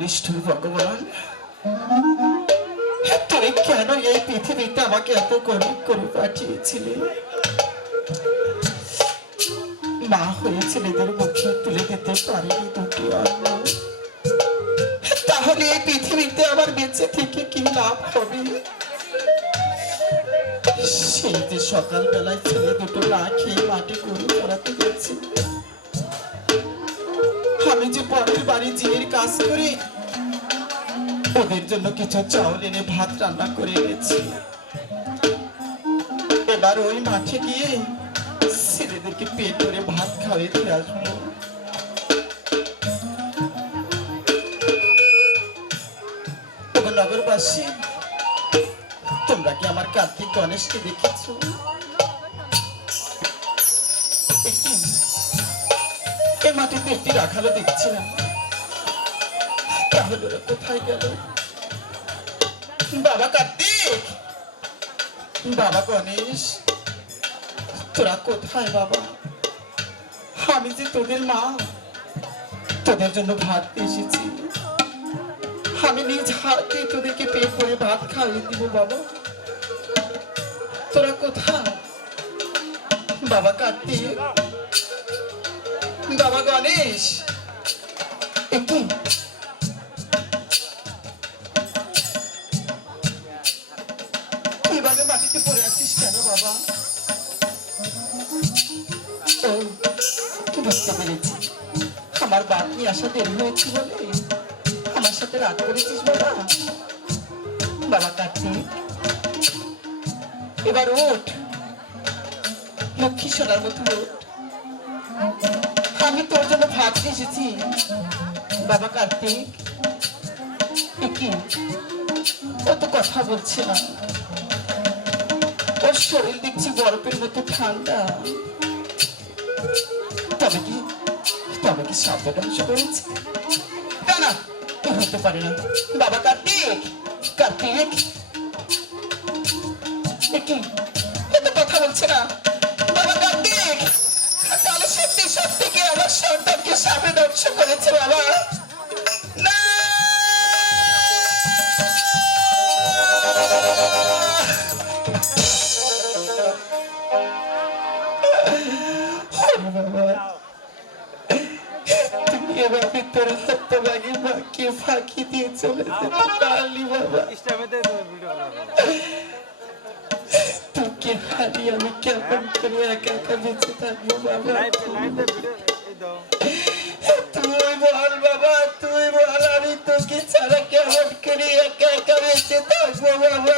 নিষ্ঠুর ভগবান, তুই কেন এই পৃথিবীতে আমাকে এত গরিব করে পাঠিয়েছিলি? মা হয়ে ছেলেদের মুখে তুলে দিতে পারিনি দুটি অন্ন, তাহলে এই পৃথিবীতে আমার বেঁচে থেকে কি লাভ হবে? সেই যে সকালবেলায় ছেলে দুটো না খেয়ে মাটি গরু চড়াতে গেছে, আমি যে পরের বাড়ি জিয়ের কাজ করি ওদের জন্য কিছু চাউল এনে ভাত রান্না করে এনেছি। এবার ওই মাঠে গিয়ে ছেলেদেরকে পেট করে ভাত খাওয়াতে আসবো। নগরবাসী, তোমরা কি আমার কার্তিক গণেশকে দেখেছো? এই মাটিতে একটি রাখালো দেখছিলাম, তাহলে ওরা কোথায় গেল? বাবা কার্তিক, বাবা গণেশ, তোরা কোথায় বাবা? আমি যে তোদের মা, তোদের জন্য ভাত এসেছি, আমি নিজ হাতে তোদেরকে পেট করে ভাত খাইয়ে দিব বাবা। তোরা কোথায়? বাবা কার্তিক, বাবা গণেশ, একটু কিভাবে মাটিতে পড়ে আছিস কেন বাবা? ও, বুঝতে পেরেছি, আমার বাপ নিয়ে আসা দেরি হয়েছে বলে আমার সাথে রাগ করেছিস বাবা। বাবা কার্তিক, এবার ওঠ, লক্ষ্মী সোনার মতো ওঠ, আমি তোর জন্য ভাত এসেছি। বাবা কার্তিক, কি ও তো কথা বলছে না, ওর শরীর দেখছি বরফের মতো ঠান্ডা। তবে কি শব্দ ধ্বংস করেছে? না না, হতে পারে না। বাবা কার্তিক, কার্তিক, এত কথা বলছে না। বাবা কার্তিক, তাহলে সত্যি সত্যি কি আমার সন্তানকে সাপে ধ্বংস করেছে বাবা? না, ফাঁকি দিয়ে চলে যেতে পারলি বাবা। তোকে হারিয়ে আমি কেমন করে একা একা বেঁচে থাকবো বাবা? তুই বল বাবা, তুই বল, আমি তোকে ছাড়া কেমন করে একা একা বেঁচে থাকবো বাবা?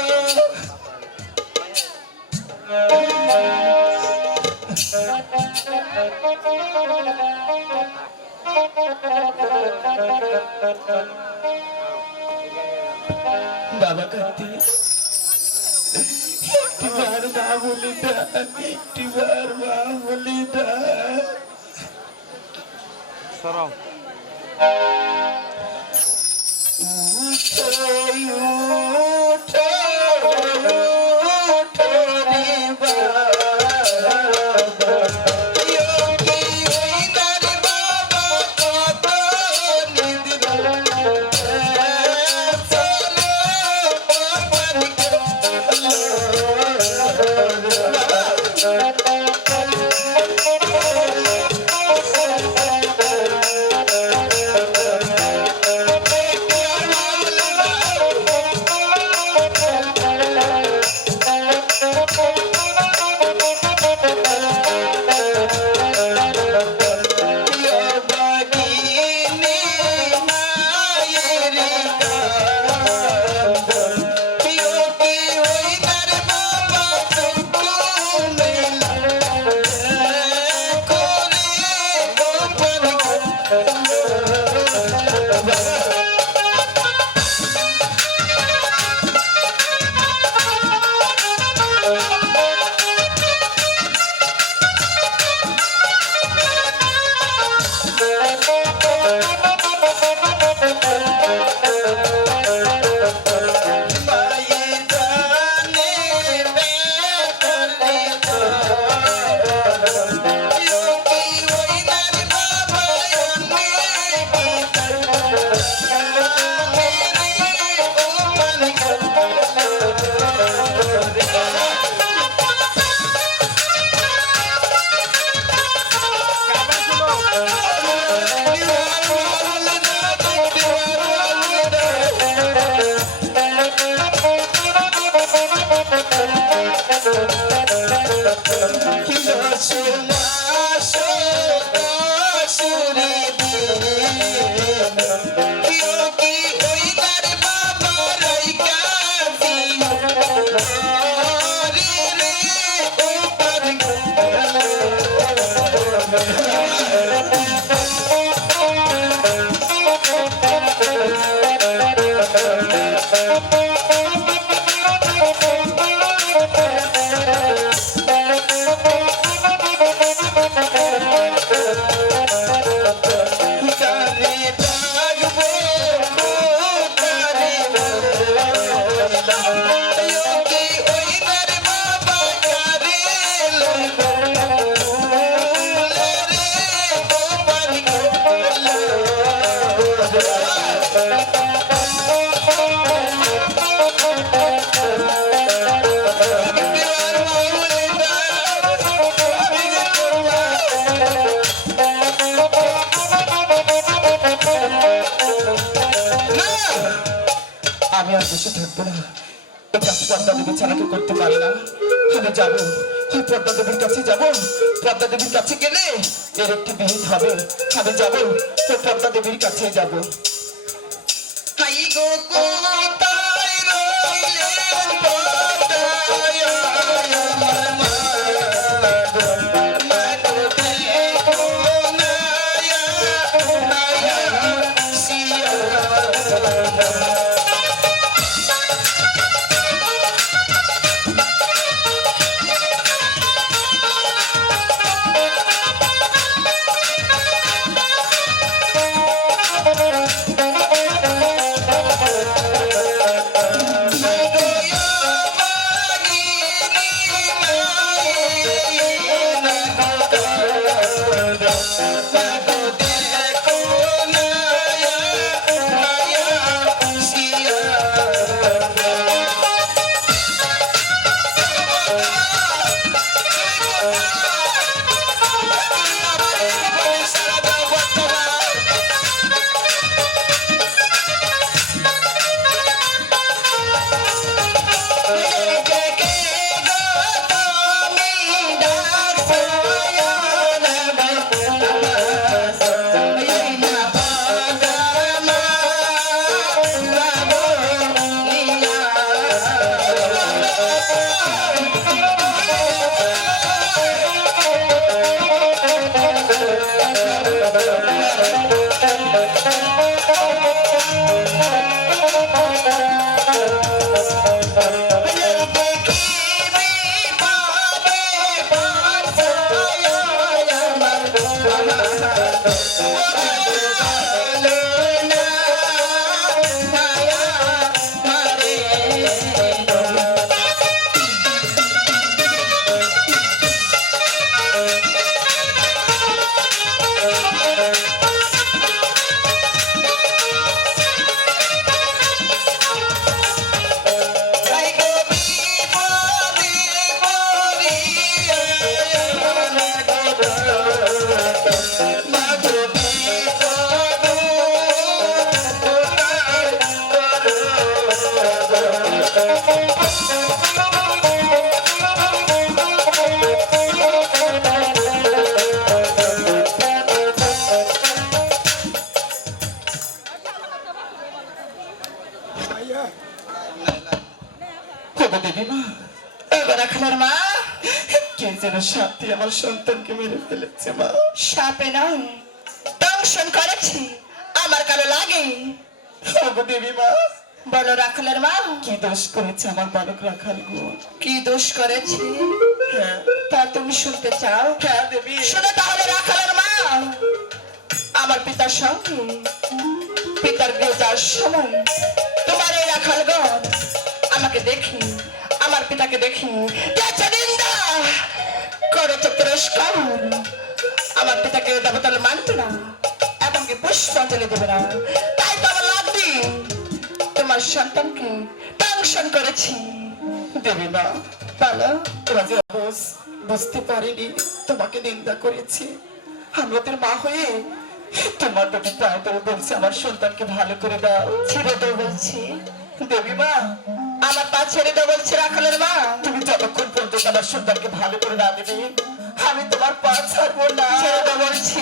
বাবা কার্তিক, একটিবার মা বলি না, একটিবার মা বলি না। আমি আর বসে থাকবো না। এই কাজ পদ্মা দেবী ছাড়া কেউ করতে পারে না। আমি যাবো, এই পদ্মা দেবীর কাছে যাবো। পদ্মা দেবীর কাছে গেলে এর একটি বিহিত হবে। আমি যাবো, ওই পদ্মা দেবীর কাছে যাবো। হাই গো কোথায় রইলেন পদ্মায় আমার মা গো, মা গো দেখো না সিয়া। আমার সন্তানকে মেরে ফেলেছে মা। সাপে নয়, দংশন করেছে। আমার কালো লাগে। দেবী মা, বলো রাখালের মা, কি দোষ করেছে আমার বালক রাখাল গো? কি দোষ করেছে? হ্যাঁ, তা তুমি শুনতে চাও? হ্যাঁ দেবী। শোনো তাহলে রাখালের মা। আমার পিতার সঙ্গে পিতার গৃহে যাওয়ার সময় তোমার এই রাখালগণ আমাকে দেখি, আমার পিতাকে দেখি নিন্দা করেছে, তিরস্কার। আমার পিতাকে দেবতাল মানত না, এমনকি পুষ্পাঞ্জলি দেবে না। তাই তো আমার লাগবে তোমার সন্তানকে দংশন করেছি। দেবী মা, বলো। তোরা যে বুঝতে পারিনি তোমাকে নিন্দা করেছি। আমি ওদের মা হয়ে তোমার দুটি পায়ে ধরে বলছি আমার সন্তানকে ভালো করে দাও। ছেড়ে দেবো বলছি, দেবী মা, আমার পা ছেড়ে দেবো বলছি রাখালের মা। তুমি যতক্ষণ পর্যন্ত আমার সন্তানকে ভালো করে না দেবে আমি তোমার পা ছাড়বো না। ছেড়ে দেবো বলছি।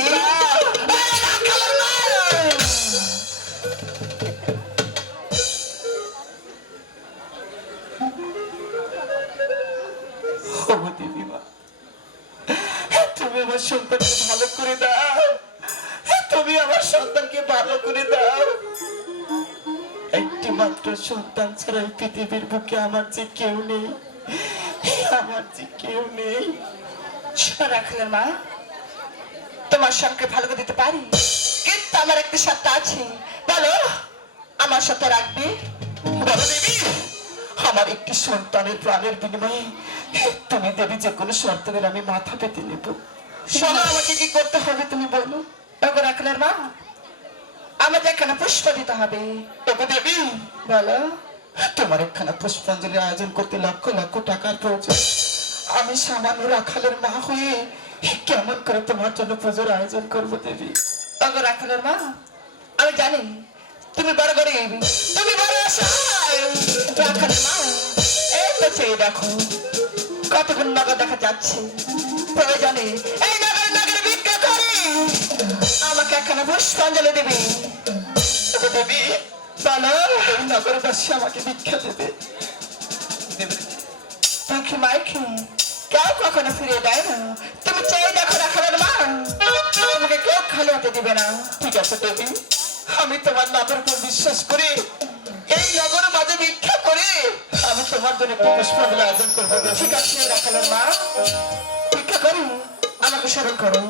এই রাখালের মা! ও দেবী মা, তুমি আমার সন্তানকে ভালো করে দাও। তুমি আমার সন্তানকে ভালো করে দাও। একটি মাত্র সন্তান ছাড়া এই পৃথিবীর বুকে আমার যে কেউ নেই, আমার যে কেউ নেই। শোনো রাখালের মা, তোমার সবকে ভালো করে দিতে পারি, কিন্তু আমার একটি সত্য আছে। বলো, আমার সত্য রাখবে? বলো দেবী, আমার একটি সন্তানের প্রাণের বিনিময়ে তুমি দেবী যে কোনো শর্তের আমি মাথা পেতে নেব। শোনো, আমাকে কি করতে হবে তুমি বলো। ওগো রাখালের মা, আমাকে এখানে পুষ্প দিতে হবে। তবু দেবী, বলো। তোমার একখানা পুষ্পাঞ্জলি আয়োজন করতে লক্ষ লক্ষ টাকার প্রয়োজন। আমি সামান্য রাখালের মা হয়ে কেমন করে তোমার জন্য পুজোর আয়োজন করবো দেবী? ওগো রাখালের মা, আমি জানি তুমি বড় গরিব, তুমি বড় অসহায়। রাখালের মা, এই তো চেয়ে দেখো কতক্ষণ নগর দেখা যাচ্ছে। প্রয়োজনে এই নগরে নগরে ভিক্ষা করে আমাকে একখানা পুষ্পাঞ্জলি দেবে। তবু দেবী, বলো। এই নগরবাসী আমাকে ভিক্ষা দেবে। দেবে দুঃখী মাইকে কেউ কখনো ফিরে দেয় না। তুমি চেয়ে দেখো রাখালের মা, তোমাকে কেউ খালি হতে দিবে না। ঠিক আছে দেবী, আমি তোমার নামের উপর বিশ্বাস করি এই নগর মাঝে ভিক্ষা করে আমি তোমার জন্য একটু পুষ্পাঞ্জলি আয়োজন করবো দেবী। ঠিক আছে রাখালের মা, ভিক্ষা করো, আমাকে স্মরণ করো।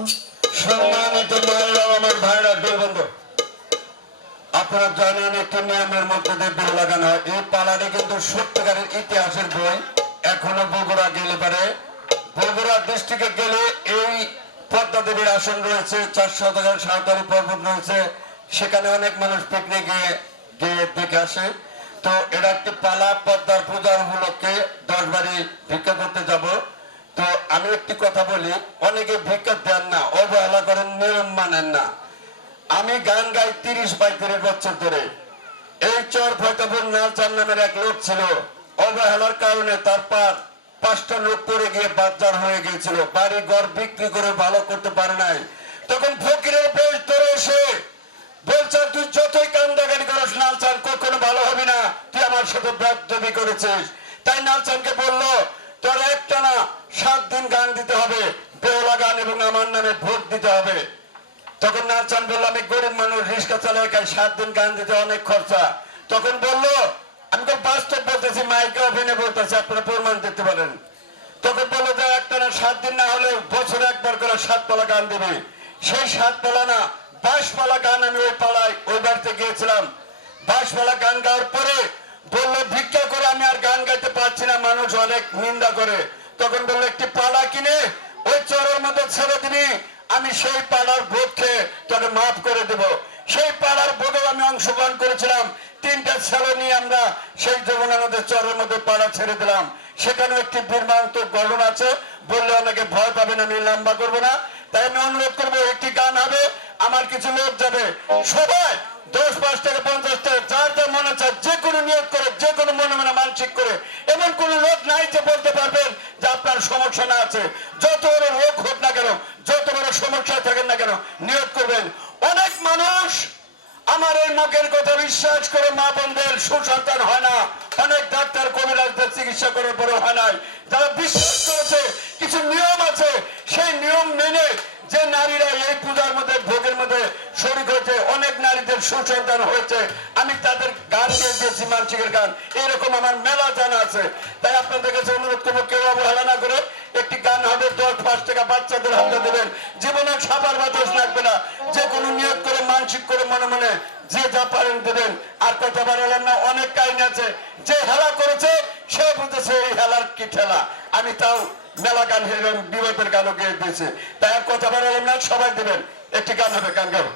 সম্মানিত মায়েরা, আমার ভাইরা, বন্ধু, আপনারা জানেন একটি নিয়মের মধ্যে দিয়ে বেল লাগানো হয়। এই পালাটি কিন্তু সত্যিকারের ইতিহাসের বই। এখনো বগুড়া গেলে পারে, বগুড়া ডিস্ট্রিক্টে গেলে এই পদ্মা দেবীর আসন রয়েছে, 4 শতকের সাঁওতালি পর্বত রয়েছে, সেখানে অনেক মানুষ পিকনিকে গিয়ে দেখে আসে। তো এটা একটি পালা, পদ্মার পূজার উপলক্ষে 10 বাড়ি ভিক্ষা করতে যাব। তো আমি একটি কথা বলি, অনেকে ভিক্ষা দেন না, অবহেলা করেন, নিয়ম মানেন না। আমি গান গাই 30-35 বছর ধরে। এই চর ফয়তাপুর নালচান নামের এক লোক ছিল, অবহেলার কারণে তার পার 5টা লোক পড়ে গিয়ে বাচ্চার হয়ে গিয়েছিল, বাড়ি ঘর বিক্রি করে ভালো করতে পারে নাই। তখন ফকিরের বেশ ধরে এসে বলছে, তুই যতই কান্দাকাটি করিস নালচান, কখনো ভালো হবে না, তুই আমার সাথে বেয়াদবি করেছিস। তাই নালচানকে বললো, তোর একটা না 7 দিন গান দিতে হবে, বেহুলা গান, এবং আমার নামে ভোট দিতে হবে। তখন নালচান বললো, আমি গরিব মানুষ, রিক্সা চালাই, 7 দিন গান দিতে অনেক খরচা। তখন বললো, আমি তো বাস্তব বলতেছি, মাইকে অভিনয় বলতেছি, আপনারা প্রমাণ দিতে পারেন। তখন বললো যে একটা না 7 দিন না হলে বছরে একবার করে 7 পালা গান দেবে। সেই 7 পালা না 22 পালা গান আমি ওই পালায় ওই বাড়িতে গিয়েছিলাম। 22 পালা গান গাওয়ার পরে বললো, ভিক্ষা করে আমি আর গান গাইতে পারছি না, মানুষ অনেক নিন্দা করে। তখন বললো, একটি পালা কিনে ওই চরের মধ্যে ছেড়ে দিবি, আমি সেই পাড়ার ভোটকে তোকে মাফ করে দেব। সেই পাড়ার ভোটেও আমি অংশগ্রহণ করেছিলাম। 3টা ছেলে নিয়ে আমরা সেই যমুনা নদীর চরের মধ্যে পাড়া ছেড়ে দিলাম। সেখানে একটি বীরমান্তক ঘটনা আছে, বললে অনেকে ভয় পাবেন, আমি লম্বা করবো না। তাই আমি অনুরোধ করবো, একটি গান হবে, আমার কিছু লোক যাবে, সবাই 10, 5 থেকে 50 টাকা যার যার মনে চায় যে কোনো নিয়োগ করে, যে কোনো মনে মনে মানসিক করে। এমন কোন লোক নাই যে বলতে পারবেন যে আপনার সমস্যা না আছে। যত বড় রোগ হোক না কেন, যত বড় সমস্যায় থাকেন না কেন, নিয়োগ করবেন। অনেক মানুষ আমার এই মুখের কথা বিশ্বাস করে মা বোনদের সুসন্তান হয় না, অনেক ডাক্তার কবিরাজদের চিকিৎসা করার পরে হয় নাই। যারা বিশ্বাস করেছে কিছু নিয়ম আছে, সেই নিয়ম মেনে যে নারীরা এই পূজার মধ্যে ভোগের মধ্যে শরীর হয়েছে, অনেক নারীদের সুসন্তান হয়েছে, আমি তাদের গান দিয়ে দিয়েছি, মানসিকের গান। এরকম আমার মেলা জানা আছে। তাই আপনাদের কাছে অনুরোধ করবো, কেউ অবহেলা না করে একটি গান হবে, 10, 5 টাকা বাচ্চাদের হাতে দেবেন, জীবনে সাপার বাতাস লাগবে না। যে কোনো নিয়োগ করে, মানসিক করে, মনে মনে যে যা পারেন দেবেন। আর কথা বাড়ালাম না, অনেক কাহিনী আছে। যে হেলা করেছে সে বুঝেছে এই হেলার কি ঠেলা। আমি তাও মেলা গান হেলাম, বিবাদের গানও গিয়ে দিয়েছে। তাই আর কথা বাড়ালাম না, সবাই দেবেন। একটি গান হবে, গান গাবো।